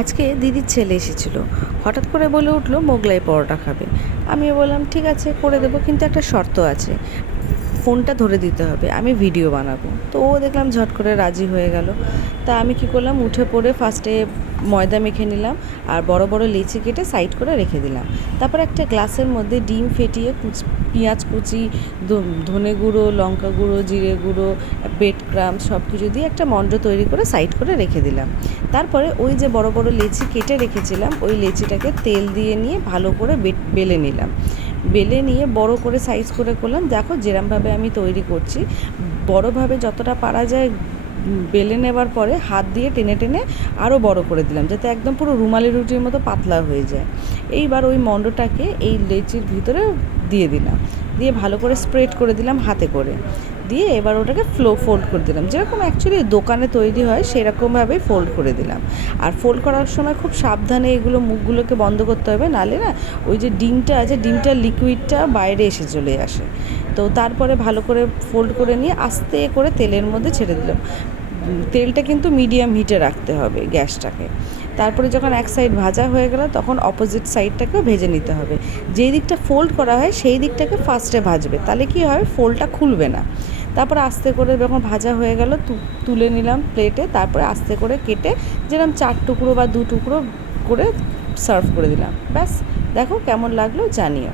আজকে দিদির ছেলে এসেছিল, হঠাৎ করে বলে উঠলো মোগলাই পরোটা খাবে। আমিও বললাম ঠিক আছে করে দেবো, কিন্তু একটা শর্ত আছে, ফোনটা ধরে দিতে হবে, আমি ভিডিও বানাবো। তো ও দেখলাম ঝট করে রাজি হয়ে গেল। তা আমি কি করলাম, উঠে পড়ে ফার্স্টে ময়দা মেখে নিলাম আর বড় বড় লেচি কেটে সাইড করে রেখে দিলাম। তারপর একটা গ্লাসের মধ্যে ডিম ফেটিয়ে পেঁয়াজ কুচি, ধনে গুঁড়ো, লঙ্কা গুঁড়ো, জিরে গুঁড়ো, ব্রেড ক্রাম্ব সব কিছু দিয়ে একটা মণ্ড তৈরি করে সাইড করে রেখে দিলাম। তারপরে ওই যে বড় বড় লেচি কেটে রেখেছিলাম, ওই লেচিটাকে তেল দিয়ে নিয়ে ভালো করে বেলে নিলাম। বেলে নিয়ে বড় করে সাইজ করে করলাম। দেখো যেরমভাবে আমি তৈরি করছি, বড়োভাবে যতটা পারা যায় বেলে নেবার পরে হাত দিয়ে টেনে টেনে আরও বড় করে দিলাম, যাতে একদম পুরো রুমালি রুটির মতো পাতলা হয়ে যায়। এইবার ওই মণ্ডটাকে এই লেচির ভিতরে দিয়ে দিলাম, দিয়ে ভালো করে স্প্রেড করে দিলাম হাতে করে, দিয়ে এবার ওটাকে ফোল্ড করে দিলাম, যেরকম অ্যাকচুয়ালি দোকানে তৈরি হয় সেরকমভাবেই ফোল্ড করে দিলাম। আর ফোল্ড করার সময় খুব সাবধানে এগুলো মুখগুলোকে বন্ধ করতে হবে, নাহলে না ওই যে ডিমটা আছে, ডিমটার লিকুইডটা বাইরে এসে চলে আসে। তো তারপরে ভালো করে ফোল্ড করে নিয়ে আস্তে করে তেলের মধ্যে ছেড়ে দিলাম। তেলটা কিন্তু মিডিয়াম হিটে রাখতে হবে গ্যাসটাকে। তারপরে যখন এক সাইড ভাজা হয়ে গেল, তখন অপোজিট সাইডটাকেও ভেজে নিতে হবে। যেই দিকটা ফোল্ড করা হয় সেই দিকটাকে ফার্স্টে ভাজবে, তাহলে কি হবে, ফোল্ডটা খুলবে না। তারপর আস্তে করে যখন ভাজা হয়ে গেল তুলে নিলাম প্লেটে, তারপরে আস্তে করে কেটে যেরকম 4 টুকরো বা 2 টুকরো করে সার্ভ করে দিলাম। ব্যাস, দেখো কেমন লাগলো জানিও।